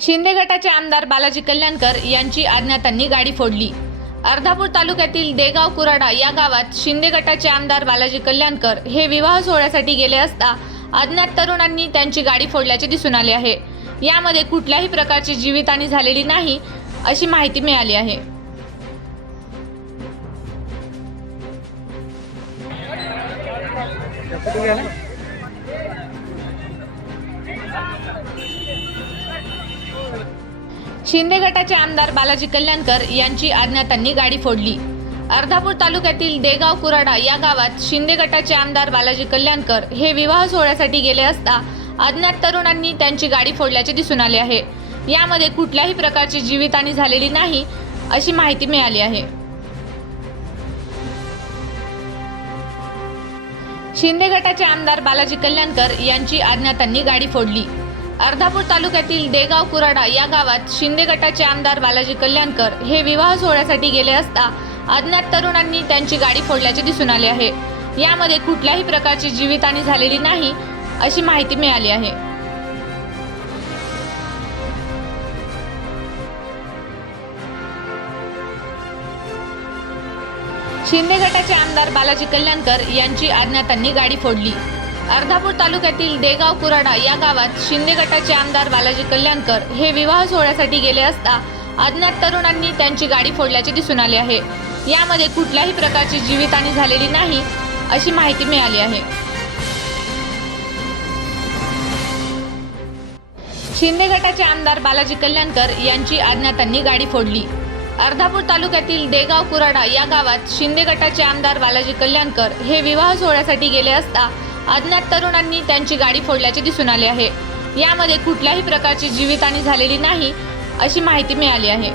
शिंदे गटाचे आमदार बालाजी कल्याणकर यांची अज्ञातांनी गाडी फोडली. अर्धापूर तालुक्यातील देगाव कुराडा या गावात शिंदे गटाचे आमदार बालाजी कल्याणकर हे विवाह सोहळ्यासाठी गेले असता अज्ञात तरुणांनी त्यांची गाडी फोडल्याचे दिसून आले आहे. यामध्ये कुठल्याही प्रकारची जीवितहानी झालेली नाही अशी माहिती मिळाली आहे. शिंदे गटाचे आमदार बालाजी कल्याणकर यांची अज्ञातांनी गाडी फोडली. अर्धापूर तालुक्यातील देगाव कुराडा या गावात शिंदे गटाचे आमदार बालाजी कल्याणकर हे विवाह सोहळ्यासाठी गेले असता अज्ञात तरुणांनी त्यांची गाडी फोडल्याचे दिसून आले आहे. यामध्ये कुठल्याही प्रकारची जीवितहानी झालेली नाही अशी माहिती मिळाली आहे. शिंदे गटाचे आमदार बालाजी कल्याणकर यांची अज्ञातांनी गाडी फोडली. अर्धापूर तालुक्यातील देगाव कुराडा या गावात शिंदे गटाचे आमदार बालाजी कल्याणकर हे विवाह सोहळ्यासाठी गेले असता अज्ञात तरुणांनी त्यांची गाडी फोडल्याचे दिसून आले आहे. यामध्ये कुठल्याही प्रकारची जीवितहानी झालेली नाही अशी माहिती मिळाली आहे. शिंदे गटाचे आमदार बालाजी कल्याणकर यांची अज्ञातांनी गाडी फोडली. अर्धापूर तालुक्यातील देगाव कुराडा या गावात शिंदे गटाचे आमदार बालाजी कल्याणकर हे विवाह सोहळ्यासाठी गेले असता अज्ञात तरुणांनी त्यांची गाडी फोडल्याचे दिसून आले आहे. यामध्ये कुठल्याही प्रकारची जीवितहानी झालेली नाही अशी माहिती मिळाली आहे. शिंदे गटाचे आमदार बालाजी कल्याणकर यांची अज्ञातांनी गाडी फोडली. अर्धापूर तालुक्यातील देगाव कुराडा या गावात शिंदे गटाचे आमदार बालाजी कल्याणकर हे विवाह सोहळ्यासाठी गेले असता अज्ञात तरुणांनी त्यांची गाडी फोडल्याचे दिसून आले आहे. यामध्ये कुठल्याही प्रकारची जीवितहानी झालेली नाही अशी माहिती मिळाली आहे.